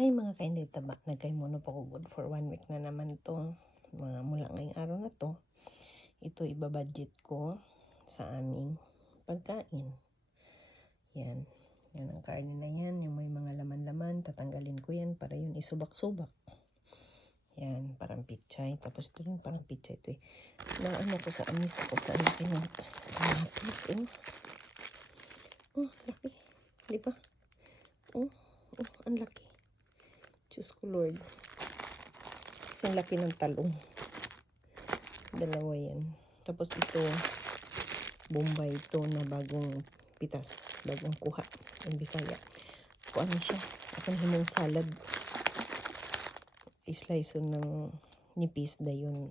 Hi mga kainday taba, nagkaimuno pa ko good for 1 week na naman to. Mga mula ngayong araw na to, ito ibabudget ko sa aming pagkain. Yan, yan ang karne na yan, yung may mga laman-laman, tatanggalin ko yan para yun isubak-subak. Yan, parang pichay, tapos ito rin parang pichay ito eh. Naano ko sa amis ako sa laki ng kamatis, oh. Oh, laki, di ba? Oh, ang laki. Diyos ko Lord. Kasi ang laki ng talong. Dalawa yan. Tapos ito, Bombay ito na bagong pitas. Bagong kuha. Ang Bisaya. Kuha siya. Akong himong salad. Islice ng nipis dayon.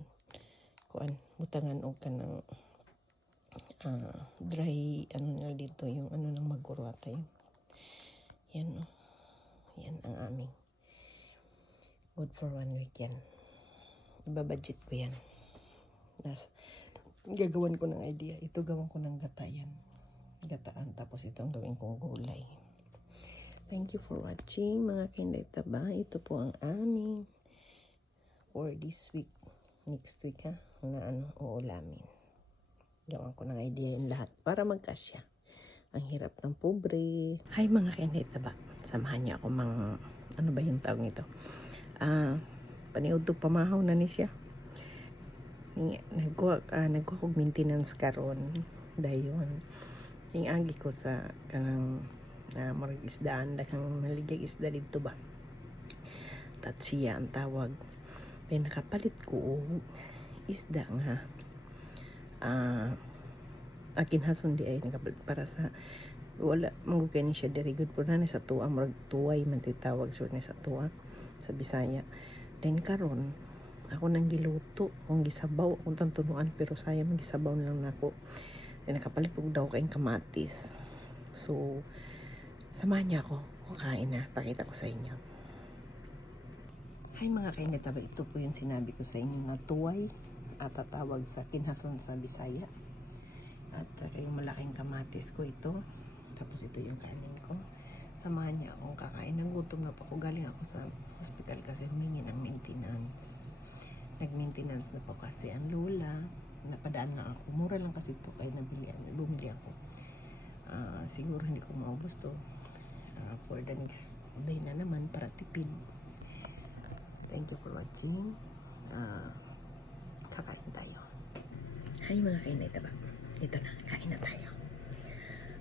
Kuan, butangan o ka ng dry, ano na dito, yung ano ng magurwata yun. Yan o. Yan ang aming good for 1 week yan. Ibabudget ko yan. Gagawan ko ng idea. Ito gawan ko ng gata yan. Gataan. Tapos itong gawin kong gulay. Thank you for watching mga kainday taba. Ito po ang aming for this week. Next week ha. Na uulamin. Gawan ko ng idea yung lahat para magkasya. Ang hirap ng pobre. Hi mga kainday taba. Samahan niyo ako ano ba yung tawag nito? Paniud to pamahaw na ni siya. Nagkuha kog maintenance karon dayon. Yung agi ko sa kanang marag isdaan daghang maligay isda dito ba. Tatsiya ang tawag. Then nakapalit ko isda nga. Akin hason di ay nakapalit para sa wala mangugay ni siya very good po na sa tuwa marag tuway man titawag so na sa tuwa sa Bisaya. Then karon ako nang giluto kung gisabaw akong tantunuan pero sayang gisabaw na lang nako. Then nakapalit po daw kaing kamatis. So samahan niya ako kukain na pakita ko sa inyo. Hi mga kainday taba, ito po yung sinabi ko sa inyo na tuway at tatawag sa kinhason sa Bisaya. At yung malaking kamatis ko ito. Tapos ito yung kanin ko. Samahan niya akong kakain. Nagutom na po ako. Galing ako sa hospital kasi humingi ng maintenance. Nag-maintenance na po kasi ang lola. Napadaan na ako. Mura lang kasi ito kaya bumili ako. Siguro hindi ko maubos to. For the next day na naman para tipid. Thank you for watching. Kakain tayo. Hi mga kainday taba. Ito na, kain na tayo.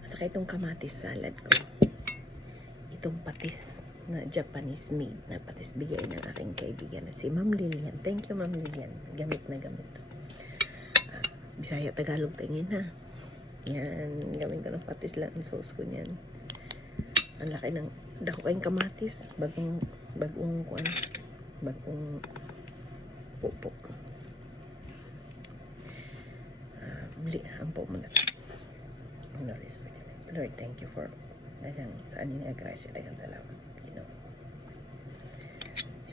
At saka itong kamatis salad ko. Itong patis na Japanese made na patis bigay ng aking kaibigan na si Ma'am Lilian. Thank you Ma'am Lilian. Gamit na gamit to. Bisaya Tagalog tingin ha. Yan, gawin ko ng patis lang ang sauce ko niyan. Ang laki ng dako kayong kamatis. Bagong pupok. Ampo mo na. Lord, thank you for dagang sa anin nga grasya, dagang salamat.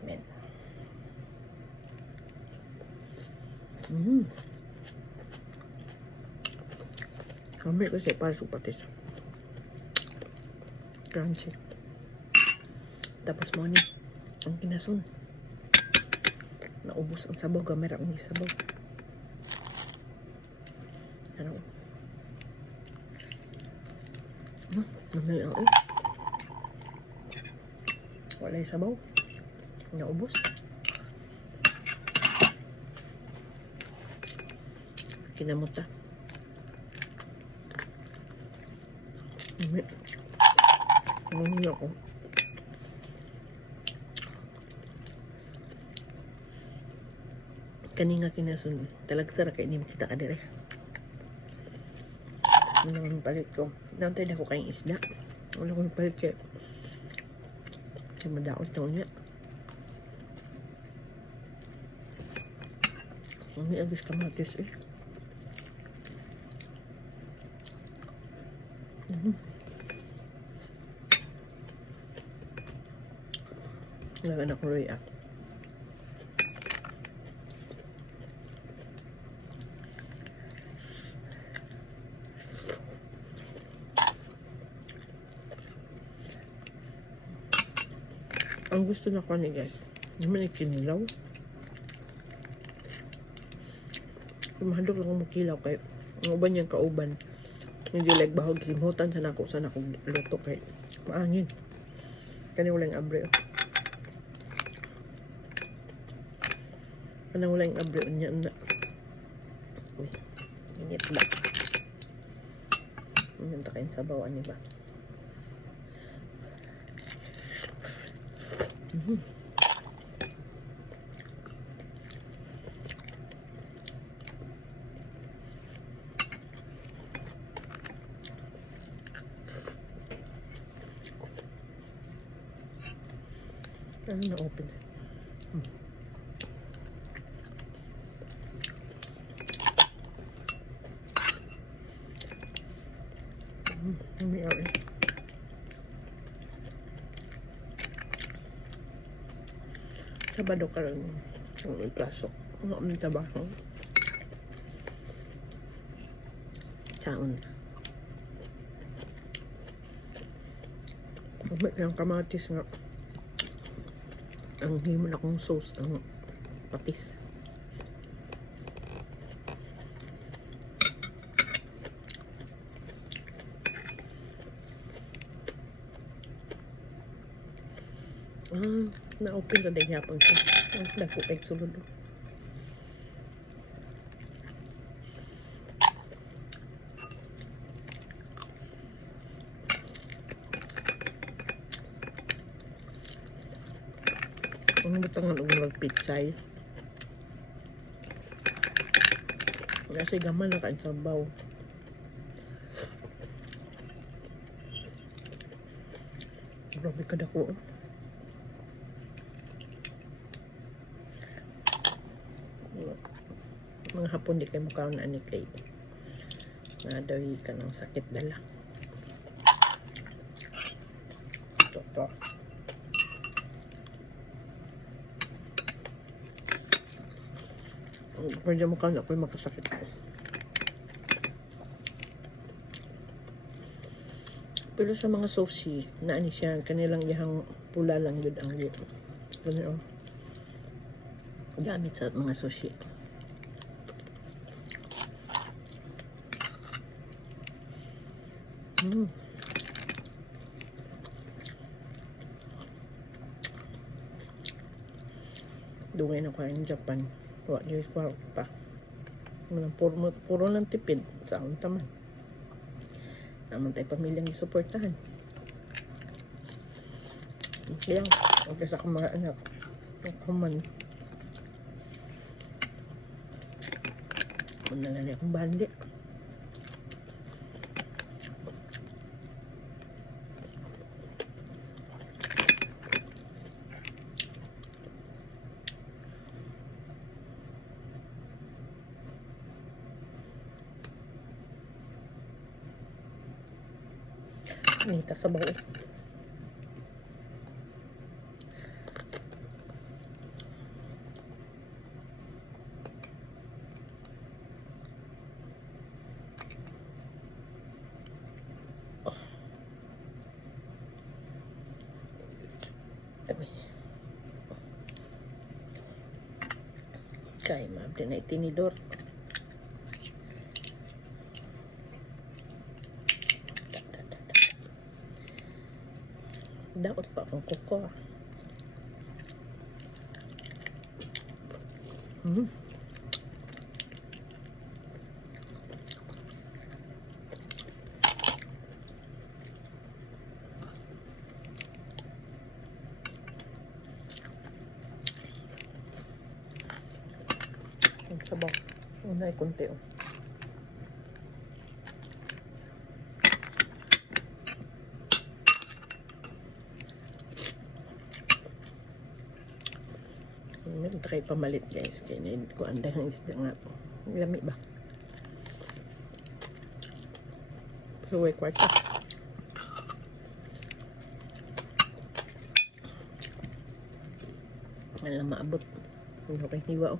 Amen. Kami kasi para sa patis. Crunchy. Tapos mo ni ang kinasun. Naubos ang sabaw, gamera ang isabaw. Ano? Namay ako. Wala yung sabaw. Naubos. Kinamot na. Namay ako. Kaninga kinasun. Talagsara kayo hindi makita ka dire. Ano ang palit ko? Nantay na ako kayong isda. Wala ko palit kayo. Kasi madaot na unya. May agis kamatis eh. Lagan ako roy ah. Ang gusto na ko ni guys, naman kinilaw. Mahadok lang mo kilaw kay ang uban niyang kauban. Hindi like bahog kimutan sa nako sa nako luto kay maangin. Kani walang abre. Kanang walang abre niya na. Uy, init ba? Minta kain sa bawaan ni ba? Ano na open? May orange. Sabado ka rin ang iplasok. Ano ang trabaho? Saon. May ang kamatis nga. Ang himon akong sauce, ang patis. Na-open na dahil hapon siya. Dako kay sulod. Ang butangan ang magpitsay. Kasi gaman na kain sabaw. Grabe ka dako. Mga hapon di kayo mukha na ani kay nadawi ka ng sakit dala. Ito. Pwede mo ka na ako'y makasakit ko. Pero sa mga sushi, na ani siya, kanilang ihang pula lang yun ang yun. Ano, gamit sa mga sushi. Dugay na ko ang Japan. Wa years pa. Puro lang tipid sa akong taman. Naman tayo pamilyang isuportahan. Kaya, ang kasi akong mga anak, human. Manalali akong bandi. Nita sa bawo. Kaya maabli na itinidor. Dapat pa akong kuko. Ang sabaw. Unay kunti. Ito kayo pamalit guys. Kaya na ko anday ang isda nga. Lami ba? Pero way kwarta. Alam maabot. Ano kayo hiwa o.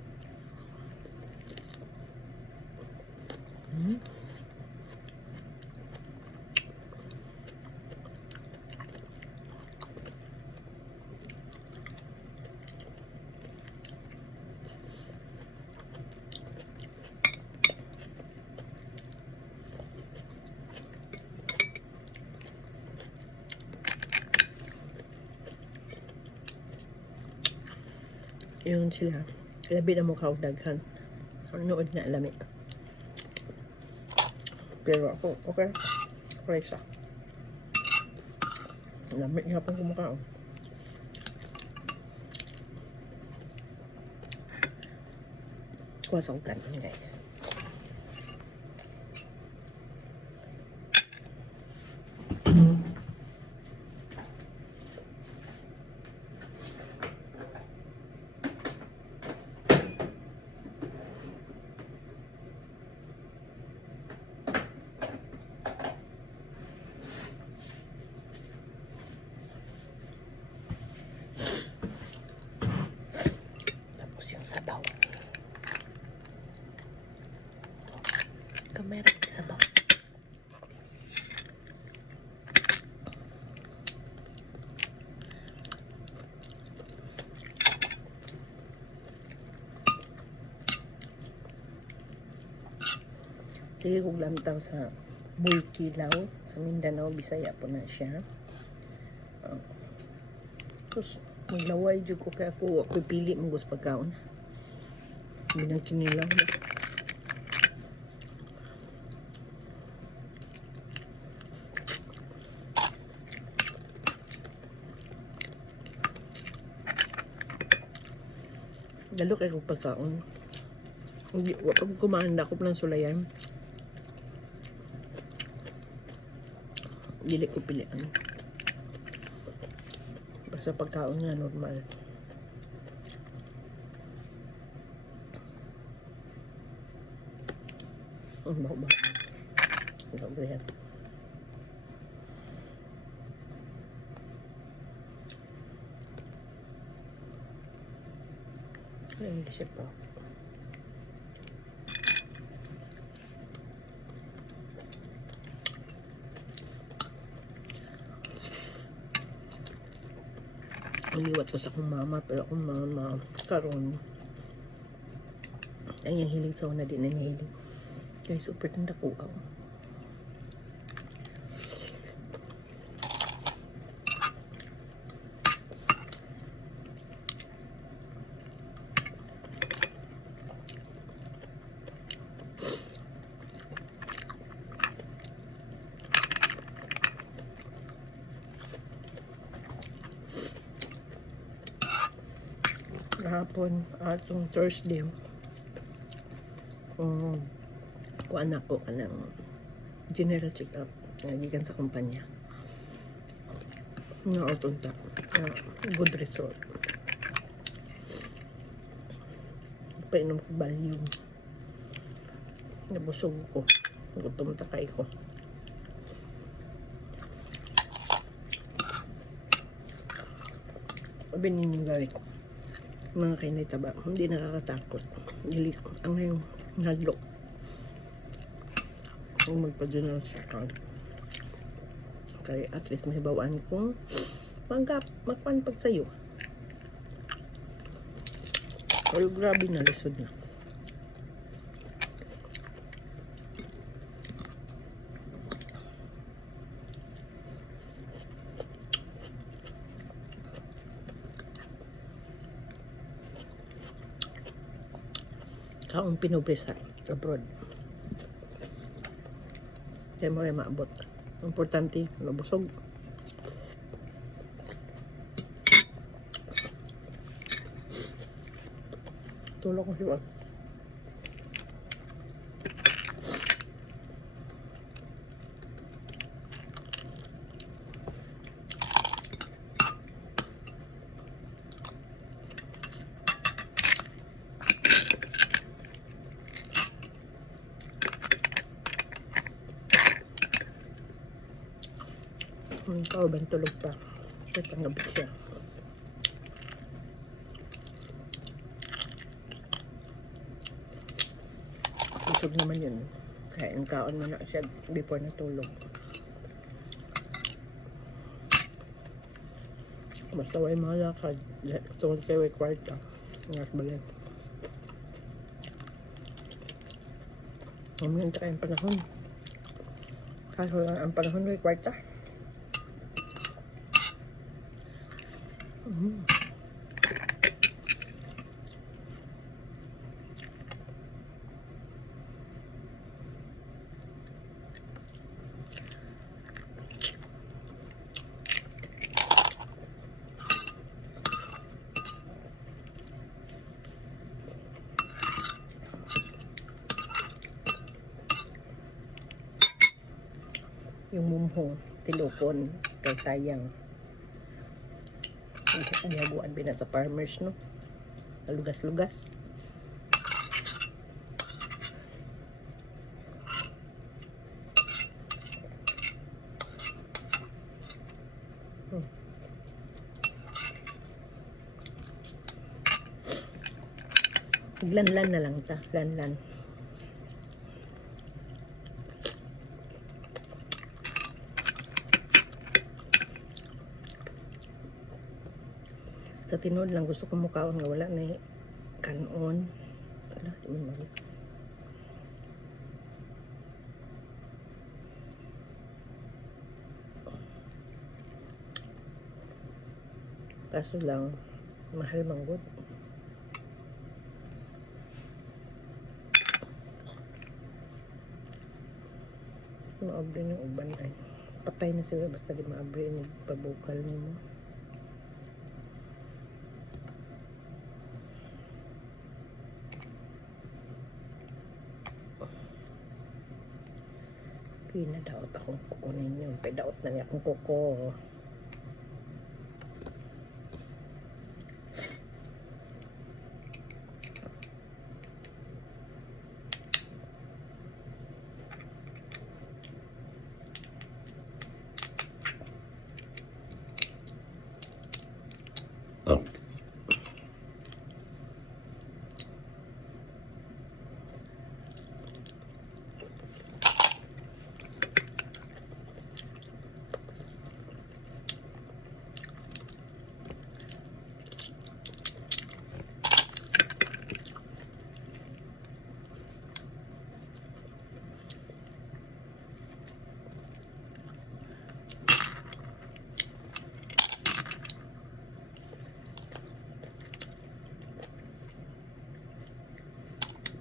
Yun sila. Labi na mo kaugdaghan. Nood na alamit. Pero ako, okay. Okay sa. Lamit nga pong kumukha. Kuha sa kanon, guys. Tapos yung sabaw. Kamera sabaw. Sige, kung lantaw sa Buykilaw, sa Mindanao, Bisaya po na siya. Tapos, maglaway dyan ko kaya ako pili mong gusto pagkaon. Binagkinilaw na. Lalo kayo pagkaon. Pag kumain ako ng sulayan, dili ko pilian. Basta pagkaon nga normal. Ang baho-baho. Grabe yan. Ay, siya pa. Liwat ko sa akong mama, pero akong mama karon ay yung hilig sa una din na hilig. Kaya super tanda ko ako. Kahapon atong Thursday kuan ako kanang general check-up gikan sa kumpanya nga utunta good result. Painom ko Valium, nabusog ko, gutom takay ko. Sabi ninyo gawin ko mga kainitaba, hindi nakakatakot. Dili ang ngayong naglo kung magpa-general check-up. Kaya at least may bawaan kong magpan pag sayo. Pero grabe na lisod na. Kaong pinubre sa abroad. Kaya mo rin maabot. Importante, mabusog. Tulog ko siya. Ikaw ba tulog pa? Kahit ang gabi siya. Busog naman yun. Kaya ang kaon mo na siya before natulog. Basta way mga lakad. Tungkol kayo ay kwarta. Ngas balik. Ngayon tayo ang panahon. Kaso lang ang panahon ay kwarta. yung mumho tilokon kay sayang. Hindi sa niyaguan bina sa farmers, no? Lugas-lugas. Lanlan na lang ta, lanlan. Sa tinod lang gusto ko mukaon nga wala na kanon. Wala, di man mali. Kaso lang, mahal manggod. Maabri ng uban ay patay na sila basta di maabri ni pabukal ni mo. Kinadaot akong kukunin yun. Pedaot na niya akong kuko. Oh.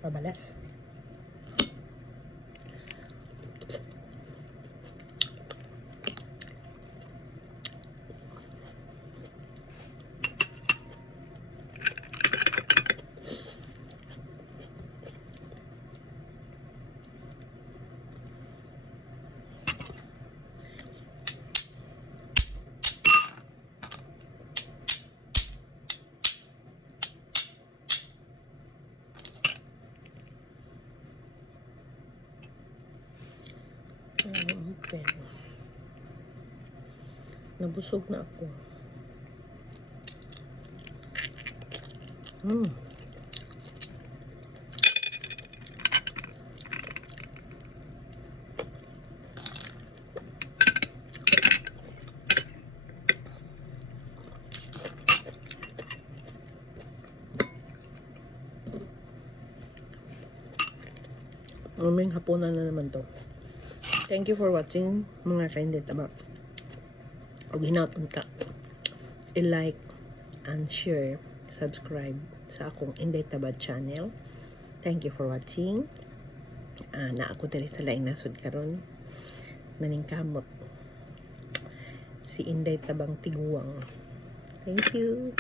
Pabalas. Nabusog na ako. Aming hapunan na naman to. Thank you for watching mga kainit taba. Og hinaton ka i-like and share, subscribe sa akong Inday Tabad channel. Thank you for watching. Na ako diri sa laing nasod karon naningkamot si Inday Tabang Tiguang. Thank you.